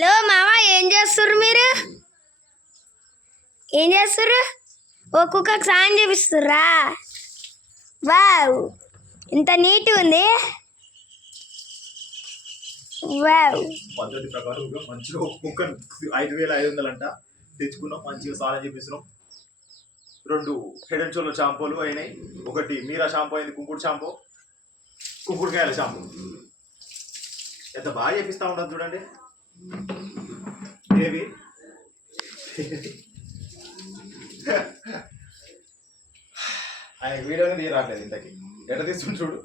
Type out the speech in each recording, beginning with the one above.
Hello మామ, ఏం చేస్తుర్రు మీరు? ఏం చేస్తుర్రు? ఓ కుక్కకు స్నానం చేపిస్తుర్రా? వావ్, ఇంత నీట్గా ఉంది. వావ్. పద్ధతి ప్రకారం మంచిగా కుక్క 5,500 అంట తెచ్చుకున్నాం. మంచిగా స్నానం చేపిస్తున్నాం. 2 హెడ్ అండ్ షోల్డర్ షాంపూలు అయినాయి. ఒకటి మీరా షాంపూ అయింది, కుంకుడు షాంపూ, కుంకుడుకాయల షాంపూ. ఎంత బాగా చేపిస్తా ఉంటుంది చూడండి. ఏవి ఆయన వీడియోని తీయరాట్లేదు. ఇంతకి ఎట్లా తీస్తుంది చూడు.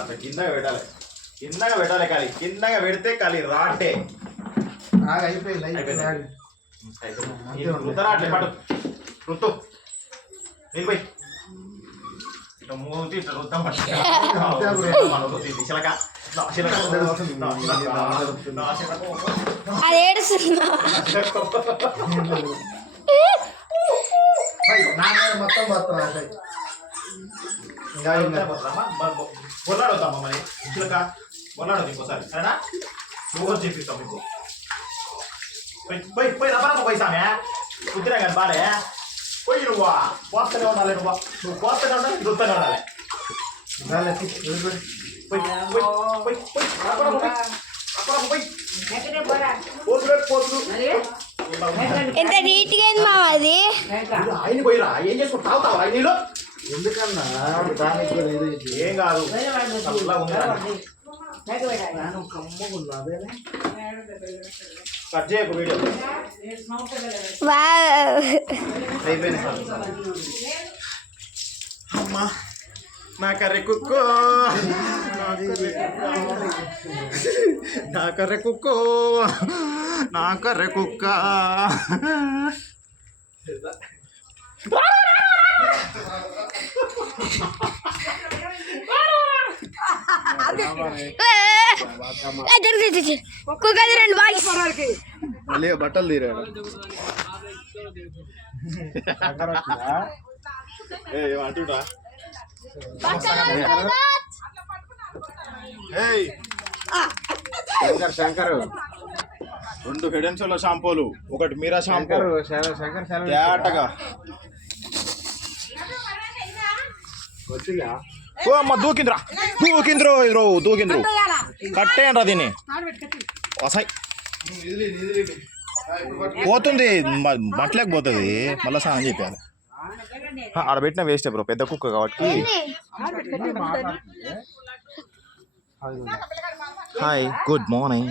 అట్లా కిందగా పెట్టాలి, కిందగా పెట్టాలి. ఖాళీ కిందగా పెడితే ఖాళీ రాటే రుద్దరాట్లే. పట్టు రుత్తు నిలిపోయి ఇట్లా మూతి ఇట్లా రుద్దాం. చిలక అది ఏడుస్తున్నా. మొత్తం బొల్లాడవుతామా మరి చిలక బొల్లాడదు ఇంకోసారి సరేనా? నువ్వు చేపిస్తాం మీకు. పోయి పోయి రబ్బరమ్మ పోయి సామె కుదిరా కానీ బాలే పోయి. నువ్వా పోస్తూనే ఉండాలి, నువ్వు పోస్తూనే ఉండాలి, రుద్దనే ఉండాలి. పోయి పోయి పోయి పోయి రబ్బరమ్మ పోయి, రబ్బరమ్మ పోయి. పోతులే పోతులు. ఎంత నీట్గా అయింది మామ అది. ఆయన పోయిరా, ఏం చేసుకుని తాగుతావా నీళ్ళు? ఎందుకన్నా ఏం కాదు, కట్ చేయకు వీడియో. వావ్. అమ్మా నా కర్రె కుక్కో, నా కర్రె కుక్కో, నా కర్రె కుక్క. మళ్ళీ బట్టలు తీరాడు. అంటుడా శంకర్ 2 హెడ్ అండ్ షోల్డర్ షాంపూలు, ఒకటి మీరా షాంపూ. తేటగా వచ్చిందా? ఓ అమ్మ దూకింద్రా, దూకింద్రు దూకింద్రు. కట్టేయండి దీన్ని. వసాయి పోతుంది, బట్టలేక పోతుంది. మళ్ళీ స్నానం చెప్పాలి. ఆడ పెట్టిన వేస్ట్ బ్రో, పెద్ద కుక్క కాబట్టి. Hi, good morning.